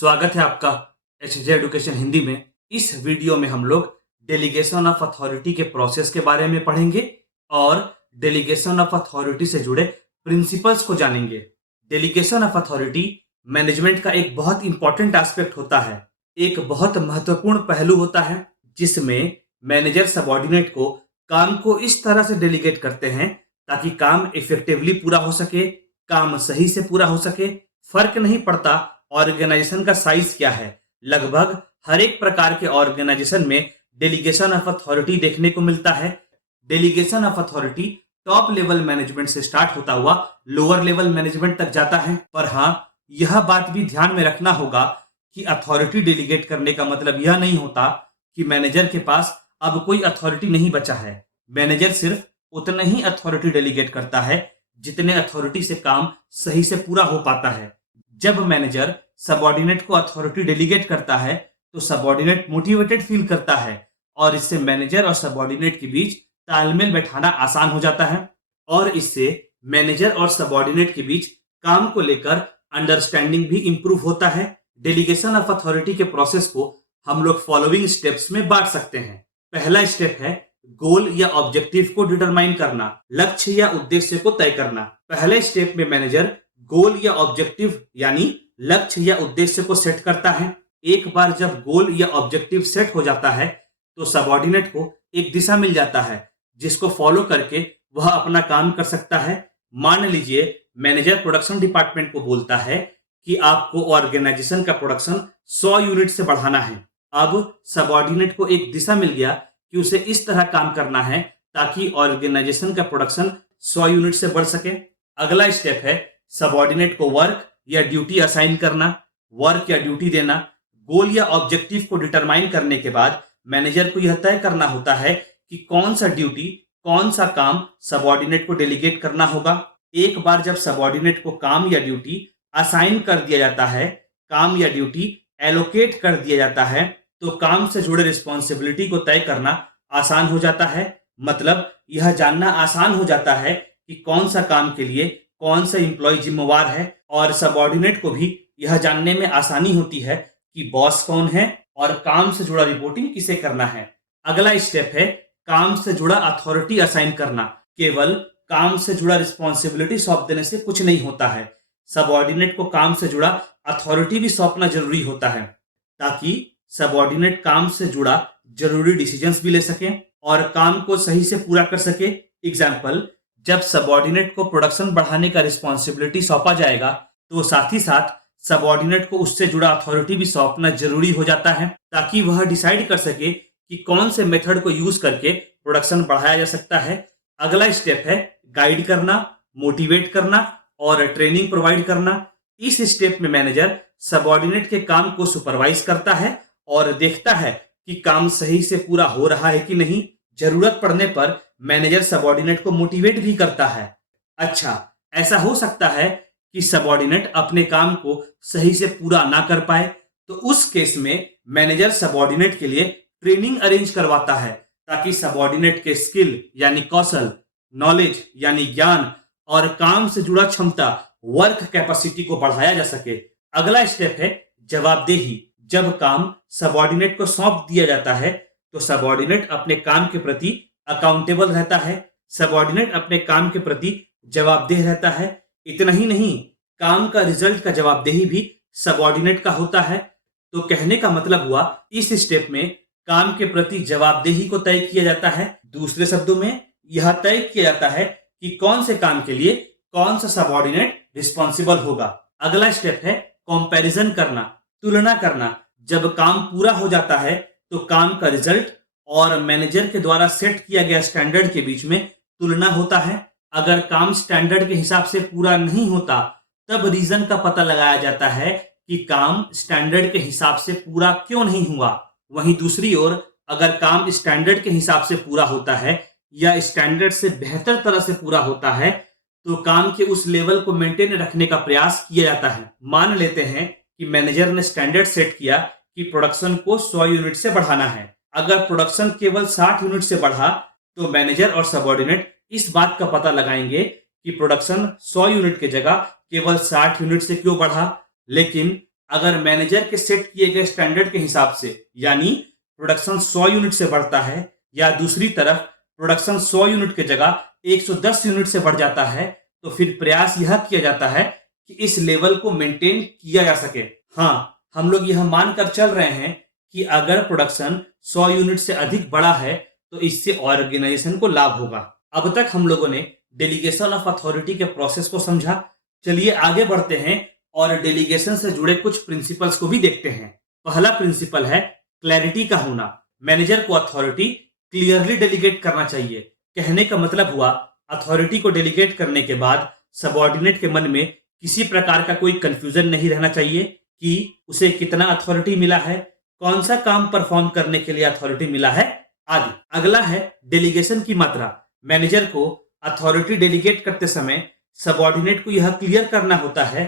स्वागत है आपका एचजे एजुकेशन हिंदी में। इस वीडियो में हम लोग डेलीगेशन ऑफ अथॉरिटी के प्रोसेस के बारे में पढ़ेंगे और डेलीगेशन ऑफ अथॉरिटी से जुड़े प्रिंसिपल्स को जानेंगे। डेलीगेशन ऑफ अथॉरिटी मैनेजमेंट का एक बहुत इंपॉर्टेंट एस्पेक्ट होता है, एक बहुत महत्वपूर्ण पहलू होता है जिसमें मैनेजर सबऑर्डिनेट को काम को इस तरह से डेलीगेट करते हैं ताकि काम इफेक्टिवली पूरा हो सके, काम सही से पूरा हो सके। फर्क नहीं पड़ता ऑर्गेनाइजेशन का साइज क्या है, लगभग हर एक प्रकार के ऑर्गेनाइजेशन में डेलीगेशन ऑफ अथॉरिटी देखने को मिलता है। Delegation of authority top level management से स्टार्ट होता हुआ लोअर लेवल मैनेजमेंट तक जाता है। पर हाँ, यह बात भी ध्यान में रखना होगा कि अथॉरिटी डेलीगेट करने का मतलब यह नहीं होता कि मैनेजर के पास अब कोई अथॉरिटी नहीं बचा है। मैनेजर सिर्फ उतना ही अथॉरिटी डेलीगेट करता है जितने अथॉरिटी से काम सही से पूरा हो पाता है। जब मैनेजर सबऑर्डिनेट को अथॉरिटी डेलीगेट करता है तो सबऑर्डिनेट मोटिवेटेड फील करता है और इससे मैनेजर और सबऑर्डिनेट के बीच तालमेल बैठाना आसान हो जाता है और इससे मैनेजर और सबऑर्डिनेट के बीच काम को लेकर अंडरस्टैंडिंग भी इंप्रूव होता है। डेलीगेशन ऑफ अथॉरिटी के प्रोसेस को हम लोग फॉलोइंग स्टेप्स में बांट सकते हैं। पहला स्टेप है गोल या ऑब्जेक्टिव को डिटरमाइन करना, लक्ष्य या उद्देश्य को तय करना। पहले स्टेप में मैनेजर गोल या ऑब्जेक्टिव यानी लक्ष्य या उद्देश्य को सेट करता है। एक बार जब गोल या ऑब्जेक्टिव सेट हो जाता है तो सबऑर्डिनेट को एक दिशा मिल जाता है जिसको फॉलो करके वह अपना काम कर सकता है। मान लीजिए मैनेजर प्रोडक्शन डिपार्टमेंट को बोलता है कि आपको ऑर्गेनाइजेशन का प्रोडक्शन 100 यूनिट से बढ़ाना है। अब सबऑर्डिनेट को एक दिशा मिल गया कि उसे इस तरह काम करना है ताकि ऑर्गेनाइजेशन का प्रोडक्शन 100 यूनिट से बढ़ सके। अगला स्टेप है सबऑर्डिनेट को वर्क या ड्यूटी असाइन करना, वर्क या ड्यूटी देना। गोल या ऑब्जेक्टिव को डिटरमाइन करने के बाद मैनेजर को यह तय करना होता है कि कौन सा ड्यूटी, कौन सा काम सबऑर्डिनेट को डेलीगेट करना होगा। एक बार जब सबऑर्डिनेट को काम या ड्यूटी असाइन कर दिया जाता है, काम या ड्यूटी एलोकेट कर दिया जाता है, तो काम से जुड़े रिस्पॉन्सिबिलिटी को तय करना आसान हो जाता है। मतलब यह जानना आसान हो जाता है कि कौन सा काम के लिए कौन सा इंप्लॉय जिम्मेवार है और सबऑर्डिनेट को भी यह जानने में आसानी होती है कि बॉस कौन है और काम से जुड़ा रिपोर्टिंग किसे करना है। अगला स्टेप है काम से जुड़ा अथॉरिटी असाइन करना। केवल काम से जुड़ा रिस्पॉन्सिबिलिटी सौंप देने से कुछ नहीं होता है, सबऑर्डिनेट को काम से जुड़ा अथॉरिटी भी सौंपना जरूरी होता है ताकि सबऑर्डिनेट काम से जुड़ा जरूरी डिसीजंस भी ले सके और काम को सही से पूरा कर सके। एग्जाम्पल, जब सबऑर्डिनेट को प्रोडक्शन बढ़ाने का रिस्पॉन्सिबिलिटी सौंपा जाएगा तो साथ ही साथ सबऑर्डिनेट को उससे जुड़ा अथॉरिटी भी सौंपना जरूरी हो जाता है ताकि वह डिसाइड कर सके कि कौन से मेथड को यूज करके प्रोडक्शन बढ़ाया जा सकता है। अगला स्टेप है गाइड करना, मोटिवेट करना और ट्रेनिंग प्रोवाइड करना। इस स्टेप में मैनेजर सबऑर्डिनेट के काम को सुपरवाइज करता है और देखता है कि काम सही से पूरा हो रहा है कि नहीं। जरूरत पड़ने पर मैनेजर सबऑर्डिनेट को मोटिवेट भी करता है। अच्छा, ऐसा हो सकता है कि सबऑर्डिनेट अपने काम को सही से पूरा ना कर पाए, तो उस केस में मैनेजर सबऑर्डिनेट के लिए ट्रेनिंग अरेंज करवाता है ताकि सबऑर्डिनेट के स्किल यानी कौशल, नॉलेज यानी ज्ञान और काम से जुड़ा क्षमता, वर्क कैपेसिटी को बढ़ाया जा सके। अगला स्टेप है जवाबदेही। जब काम सबऑर्डिनेट को सौंप दिया जाता है तो सबऑर्डिनेट अपने काम के प्रति अकाउंटेबल रहता है, सबऑर्डिनेट अपने काम के प्रति जवाबदेह रहता है। इतना ही नहीं, काम का रिजल्ट का जवाबदेही भी सबऑर्डिनेट का होता है। तो कहने का मतलब हुआ इस स्टेप में काम के प्रति जवाबदेही को तय किया जाता है। दूसरे शब्दों में यह तय किया जाता है कि कौन से काम के लिए कौन सा सबऑर्डिनेट रिस्पॉन्सिबल होगा। अगला स्टेप है कंपैरिजन करना, तुलना करना। जब काम पूरा हो जाता है तो काम का रिजल्ट और मैनेजर के द्वारा सेट किया गया स्टैंडर्ड के बीच में तुलना होता है। अगर काम स्टैंडर्ड के हिसाब से पूरा नहीं होता तब रीजन का पता लगाया जाता है कि काम स्टैंडर्ड के हिसाब से पूरा क्यों नहीं हुआ। वहीं दूसरी ओर अगर काम स्टैंडर्ड के हिसाब से पूरा होता है या स्टैंडर्ड से बेहतर तरह से पूरा होता है तो काम के उस लेवल को मेंटेन रखने का प्रयास किया जाता है। मान लेते हैं कि मैनेजर ने स्टैंडर्ड सेट किया कि प्रोडक्शन को 100 यूनिट से बढ़ाना है। अगर प्रोडक्शन केवल 60 यूनिट से बढ़ा तो मैनेजर और सबऑर्डिनेट इस बात का पता लगाएंगे कि प्रोडक्शन 100 यूनिट की जगह केवल 60 यूनिट से क्यों बढ़ा। लेकिन अगर मैनेजर के सेट किए गए स्टैंडर्ड के हिसाब से यानी प्रोडक्शन 100 यूनिट से बढ़ता है या दूसरी तरफ प्रोडक्शन 100 यूनिट की जगह 110 यूनिट से बढ़ जाता है, तो फिर प्रयास यह किया जाता है कि इस लेवल को मेंटेन किया जा सके। हाँ, हम लोग यह मानकर चल रहे हैं कि अगर प्रोडक्शन 100 यूनिट से अधिक बढ़ा है तो इससे ऑर्गेनाइजेशन को लाभ होगा। अब तक हम लोगों ने डेलीगेशन ऑफ अथॉरिटी के प्रोसेस को समझा। चलिए आगे बढ़ते हैं और डेलीगेशन से जुड़े कुछ प्रिंसिपल्स को भी देखते हैं। पहला प्रिंसिपल है क्लैरिटी का होना। मैनेजर को अथॉरिटी क्लियरली डेलीगेट करना चाहिए। कहने का मतलब हुआ, अथॉरिटी को डेलीगेट करने के बाद सबऑर्डिनेट के मन में किसी प्रकार का कोई कंफ्यूजन नहीं रहना चाहिए कि उसे कितना अथॉरिटी मिला है, कौन सा काम परफॉर्म करने के लिए अथॉरिटी मिला है आदि। अगला है डेलीगेशन की मात्रा। मैनेजर को अथॉरिटी डेलीगेट करते समय सबऑर्डिनेट को यह क्लियर करना होता है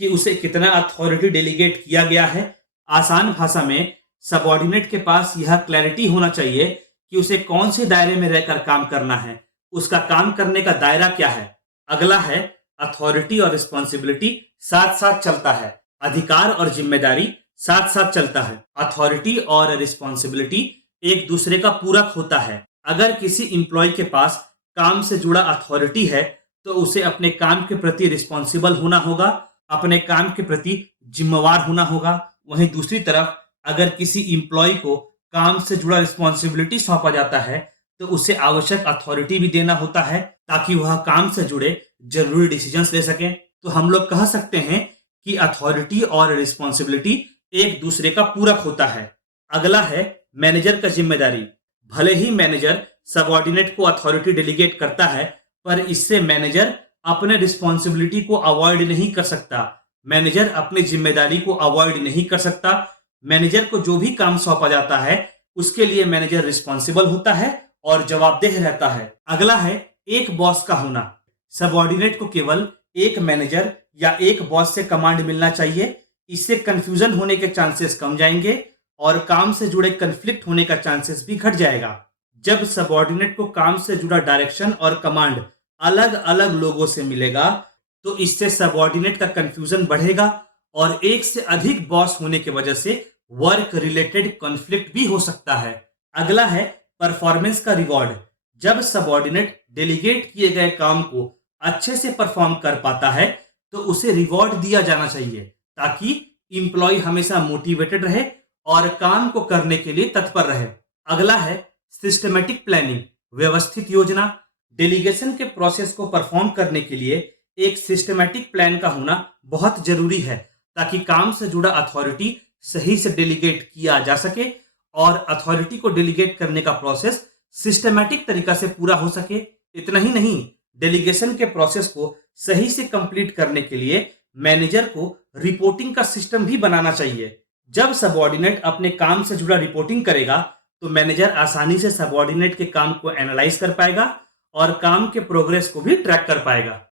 कि उसे कितना अथॉरिटी डेलीगेट किया गया है। आसान भाषा में सबऑर्डिनेट के पास यह क्लैरिटी होना चाहिए कि उसे कौन से दायरे में रहकर काम करना है, उसका काम करने का दायरा क्या है। अगला है अथॉरिटी और रिस्पॉन्सिबिलिटी साथ साथ चलता है। अधिकार और जिम्मेदारी साथ साथ चलता है। अथॉरिटी और रिस्पॉन्सिबिलिटी एक दूसरे का पूरक होता है। अगर किसी एम्प्लॉय के पास काम से जुड़ा अथॉरिटी है तो उसे अपने काम के प्रति रिस्पॉन्सिबल होना होगा, अपने काम के प्रति जिम्मेवार होना होगा। वहीं दूसरी तरफ अगर किसी एम्प्लॉय को काम से जुड़ा रिस्पॉन्सिबिलिटी सौंपा जाता है तो उसे आवश्यक अथॉरिटी भी देना होता है ताकि वह काम से जुड़े जरूरी डिसीजंस ले सके। तो हम लोग कह सकते हैं कि अथॉरिटी और रिस्पॉन्सिबिलिटी एक दूसरे का पूरक होता है। अगला है मैनेजर का जिम्मेदारी। भले ही मैनेजर सबऑर्डिनेट को अथॉरिटी डेलीगेट करता है, पर इससे मैनेजर अपने रिस्पॉन्सिबिलिटी को अवॉइड नहीं कर सकता। मैनेजर अपनी जिम्मेदारी को अवॉइड नहीं कर सकता। मैनेजर को जो भी काम सौंपा जाता है उसके लिए मैनेजर रिस्पॉन्सिबल होता है और जवाबदेह रहता है। अगला है एक बॉस का होना। सबऑर्डिनेट को केवल एक मैनेजर या एक बॉस से कमांड मिलना चाहिए। इससे कंफ्यूजन होने के चांसेस कम जाएंगे और काम से जुड़े कन्फ्लिक्ट होने का चांसेस भी घट जाएगा। जब सबऑर्डिनेट को काम से जुड़ा डायरेक्शन और कमांड अलग अलग लोगों से मिलेगा तो इससे सबऑर्डिनेट का कंफ्यूजन बढ़ेगा और एक से अधिक बॉस होने की वजह से वर्क रिलेटेड कॉन्फ्लिक्ट भी हो सकता है। अगला है परफॉर्मेंस का रिवॉर्ड। जब सबऑर्डिनेट डेलीगेट किए गए काम को अच्छे से परफॉर्म कर पाता है तो उसे रिवॉर्ड दिया जाना चाहिए ताकि इंप्लॉय हमेशा मोटिवेटेड रहे और काम को करने के लिए तत्पर रहे। अगला है सिस्टमेटिक प्लानिंग, व्यवस्थित योजना। डेलीगेशन के प्रोसेस को परफॉर्म करने के लिए एक सिस्टमेटिक प्लान का होना बहुत जरूरी है ताकि काम से जुड़ा अथॉरिटी सही से डेलीगेट किया जा सके और अथॉरिटी को डेलीगेट करने का प्रोसेस सिस्टमेटिक तरीका से पूरा हो सके। इतना ही नहीं, डेलीगेशन के प्रोसेस को सही से कंप्लीट करने के लिए मैनेजर को रिपोर्टिंग का सिस्टम भी बनाना चाहिए। जब सबऑर्डिनेट अपने काम से जुड़ा रिपोर्टिंग करेगा तो मैनेजर आसानी से सबऑर्डिनेट के काम को एनालाइज कर पाएगा और काम के प्रोग्रेस को भी ट्रैक कर पाएगा।